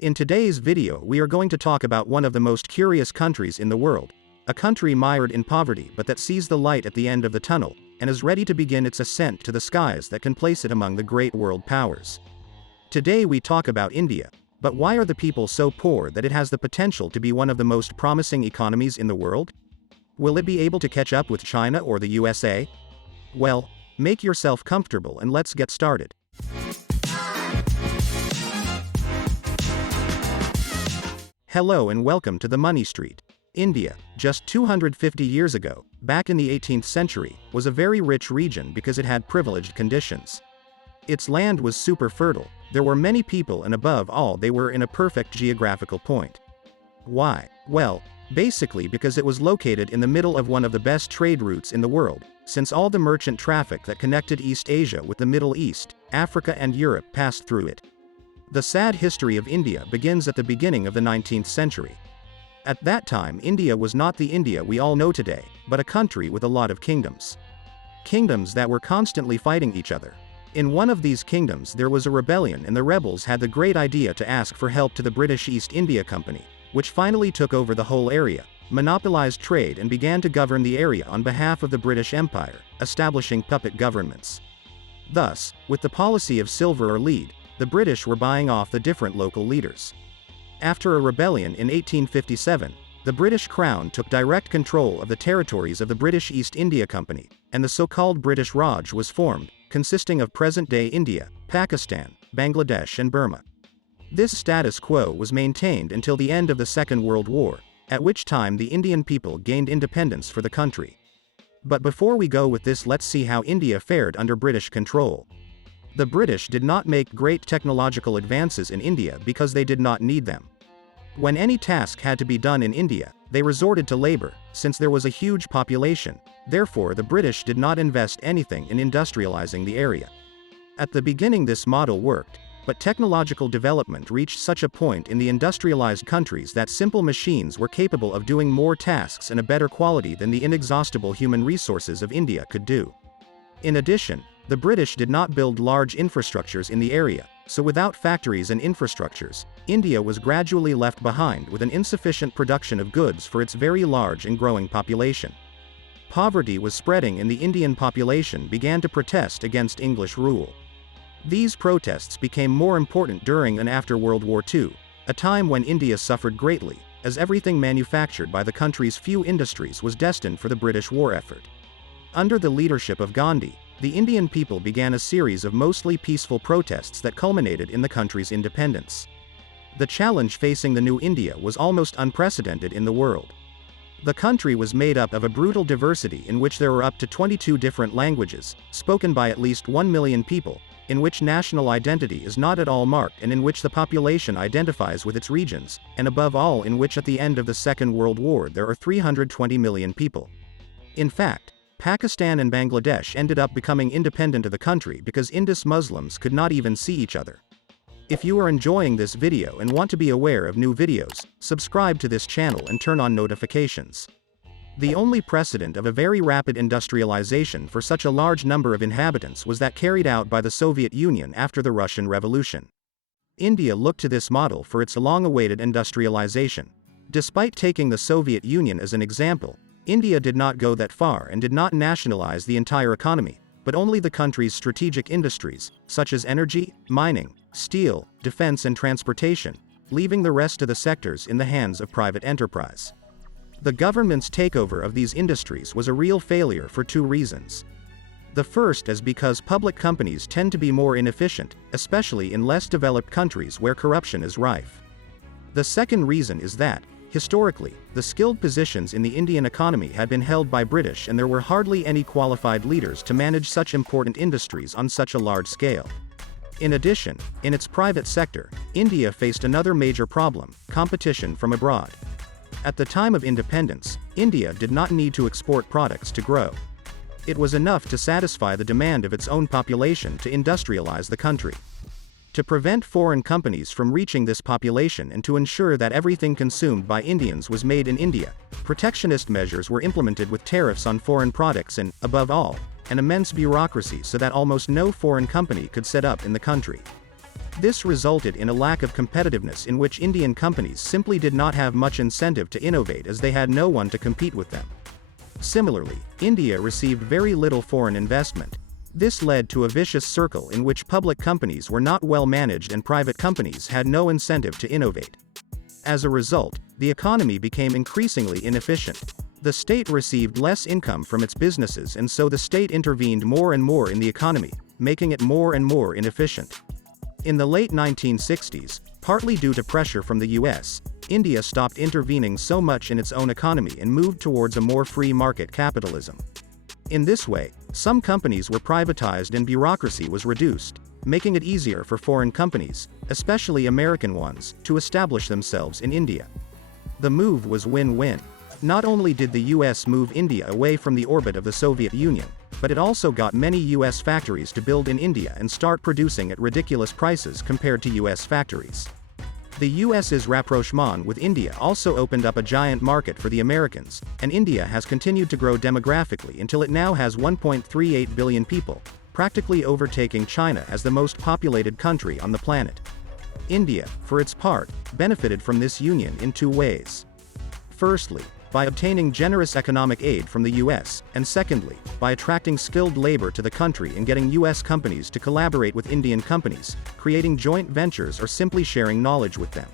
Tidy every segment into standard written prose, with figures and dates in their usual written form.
In today's video we are going to talk about one of the most curious countries in the world, a country mired in poverty but that sees the light at the end of the tunnel, and is ready to begin its ascent to the skies that can place it among the great world powers. Today we talk about India, but why are the people so poor that it has the potential to be one of the most promising economies in the world? Will it be able to catch up with China or the USA? Well, make yourself comfortable and let's get started. Hello and welcome to the Money Street. India, just 250 years ago, back in the 18th century, was a very rich region because it had privileged conditions. Its land was super fertile, there were many people, and above all they were in a perfect geographical point. Why? Well, basically because it was located in the middle of one of the best trade routes in the world, since all the merchant traffic that connected East Asia with the Middle East, Africa and Europe passed through it. The sad history of India begins at the beginning of the 19th century. At that time India was not the India we all know today, but a country with a lot of kingdoms. Kingdoms that were constantly fighting each other. In one of these kingdoms there was a rebellion, and the rebels had the great idea to ask for help to the British East India Company, which finally took over the whole area, monopolized trade and began to govern the area on behalf of the British Empire, establishing puppet governments. Thus, with the policy of silver or lead, the British were buying off the different local leaders. After a rebellion in 1857, the British Crown took direct control of the territories of the British East India Company, and the so-called British Raj was formed, consisting of present-day India, Pakistan, Bangladesh and Burma. This status quo was maintained until the end of the Second World War, at which time the Indian people gained independence for the country. But before we go with this, let's see how India fared under British control. The British did not make great technological advances in India because they did not need them. When any task had to be done in India, they resorted to labor, since there was a huge population. Therefore the British did not invest anything in industrializing the area. At the beginning this model worked, but technological development reached such a point in the industrialized countries that simple machines were capable of doing more tasks in a better quality than the inexhaustible human resources of India could do. In addition, the British did not build large infrastructures in the area, so without factories and infrastructures, India was gradually left behind with an insufficient production of goods for its very large and growing population. Poverty was spreading and the Indian population began to protest against English rule. These protests became more important during and after World War II, a time when India suffered greatly, as everything manufactured by the country's few industries was destined for the British war effort. Under the leadership of Gandhi, the Indian people began a series of mostly peaceful protests that culminated in the country's independence. The challenge facing the new India was almost unprecedented in the world. The country was made up of a brutal diversity in which there were up to 22 different languages, spoken by at least 1 million people, in which national identity is not at all marked and in which the population identifies with its regions, and above all in which at the end of the Second World War there are 320 million people. In fact, Pakistan and Bangladesh ended up becoming independent of the country because Indus Muslims could not even see each other. If you are enjoying this video and want to be aware of new videos, subscribe to this channel and turn on notifications. The only precedent of a very rapid industrialization for such a large number of inhabitants was that carried out by the Soviet Union after the Russian Revolution. India looked to this model for its long-awaited industrialization. Despite taking the Soviet Union as an example, India did not go that far and did not nationalize the entire economy, but only the country's strategic industries, such as energy, mining, steel, defense and transportation, leaving the rest of the sectors in the hands of private enterprise. The government's takeover of these industries was a real failure for two reasons. The first is because public companies tend to be more inefficient, especially in less developed countries where corruption is rife. The second reason is that, historically, the skilled positions in the Indian economy had been held by British and there were hardly any qualified leaders to manage such important industries on such a large scale. In addition, in its private sector, India faced another major problem: competition from abroad. At the time of independence, India did not need to export products to grow. It was enough to satisfy the demand of its own population to industrialize the country. To prevent foreign companies from reaching this population and to ensure that everything consumed by Indians was made in India, protectionist measures were implemented with tariffs on foreign products and, above all, an immense bureaucracy so that almost no foreign company could set up in the country. This resulted in a lack of competitiveness in which Indian companies simply did not have much incentive to innovate as they had no one to compete with them. Similarly, India received very little foreign investment. This led to a vicious circle in which public companies were not well managed and private companies had no incentive to innovate. As a result, the economy became increasingly inefficient. The state received less income from its businesses, and so the state intervened more and more in the economy, making it more and more inefficient. In the late 1960s, partly due to pressure from the US, India stopped intervening so much in its own economy and moved towards a more free market capitalism. In this way, some companies were privatized and bureaucracy was reduced, making it easier for foreign companies, especially American ones, to establish themselves in India. The move was win-win. Not only did the US move India away from the orbit of the Soviet Union, but it also got many US factories to build in India and start producing at ridiculous prices compared to US factories. The US's rapprochement with India also opened up a giant market for the Americans, and India has continued to grow demographically until it now has 1.38 billion people, practically overtaking China as the most populated country on the planet. India, for its part, benefited from this union in two ways. Firstly, by obtaining generous economic aid from the US, and secondly, by attracting skilled labor to the country and getting US companies to collaborate with Indian companies, creating joint ventures or simply sharing knowledge with them.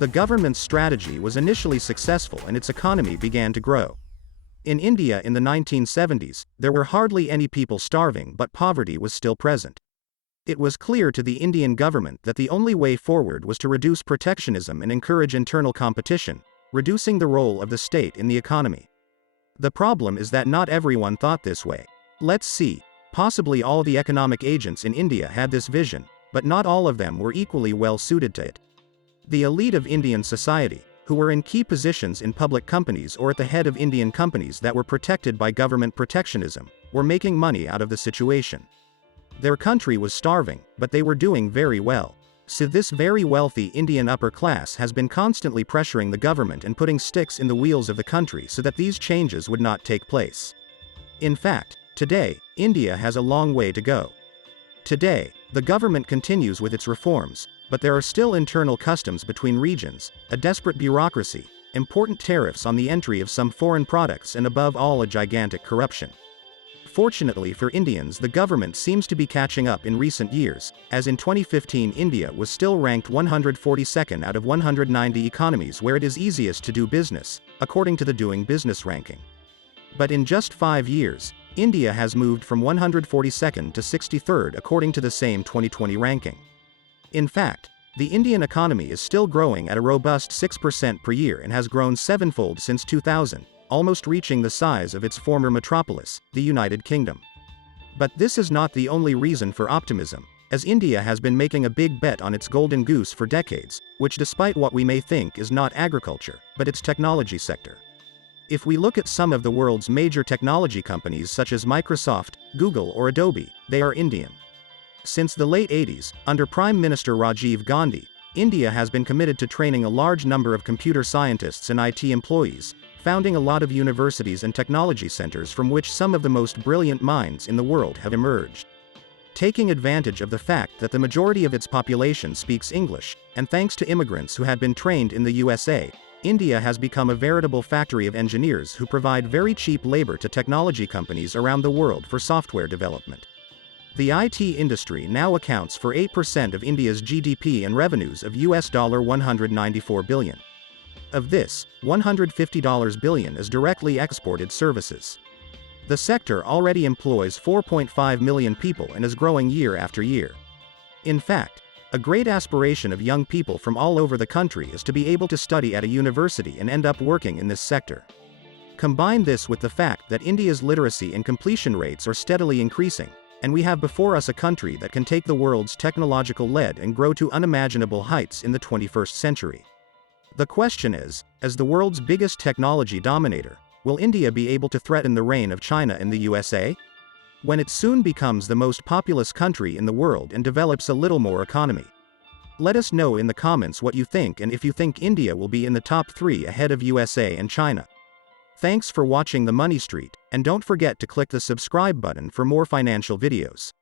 The government's strategy was initially successful and its economy began to grow. In India in the 1970s, there were hardly any people starving, but poverty was still present. It was clear to the Indian government that the only way forward was to reduce protectionism and encourage internal competition, reducing the role of the state in the economy. The problem is that not everyone thought this way. Let's see, possibly all the economic agents in India had this vision, but not all of them were equally well suited to it. The elite of Indian society, who were in key positions in public companies or at the head of Indian companies that were protected by government protectionism, were making money out of the situation. Their country was starving, but they were doing very well. So this very wealthy Indian upper class has been constantly pressuring the government and putting sticks in the wheels of the country so that these changes would not take place. In fact, today, India has a long way to go. Today, the government continues with its reforms, but there are still internal customs between regions, a desperate bureaucracy, important tariffs on the entry of some foreign products, and above all a gigantic corruption. Fortunately for Indians, the government seems to be catching up in recent years, as in 2015 India was still ranked 142nd out of 190 economies where it is easiest to do business, according to the Doing Business ranking. But in just 5 years, India has moved from 142nd to 63rd according to the same 2020 ranking. In fact, the Indian economy is still growing at a robust 6% per year and has grown sevenfold since 2000. Almost reaching the size of its former metropolis, the United Kingdom. But this is not the only reason for optimism, as India has been making a big bet on its golden goose for decades, which despite what we may think is not agriculture, but its technology sector. If we look at some of the world's major technology companies such as Microsoft, Google or Adobe, they are Indian. Since the late 80s, under Prime Minister Rajiv Gandhi, India has been committed to training a large number of computer scientists and IT employees, founding a lot of universities and technology centers from which some of the most brilliant minds in the world have emerged. Taking advantage of the fact that the majority of its population speaks English, and thanks to immigrants who had been trained in the USA, India has become a veritable factory of engineers who provide very cheap labor to technology companies around the world for software development. The IT industry now accounts for 8% of India's GDP and revenues of $194 billion. Of this, $150 billion is directly exported services. The sector already employs 4.5 million people and is growing year after year. In fact, a great aspiration of young people from all over the country is to be able to study at a university and end up working in this sector. Combine this with the fact that India's literacy and completion rates are steadily increasing, and we have before us a country that can take the world's technological lead and grow to unimaginable heights in the 21st century. The question is, as the world's biggest technology dominator, will India be able to threaten the reign of China in the USA? When it soon becomes the most populous country in the world and develops a little more economy. Let us know in the comments what you think and if you think India will be in the top 3 ahead of USA and China. Thanks for watching The Money Street, and don't forget to click the subscribe button for more financial videos.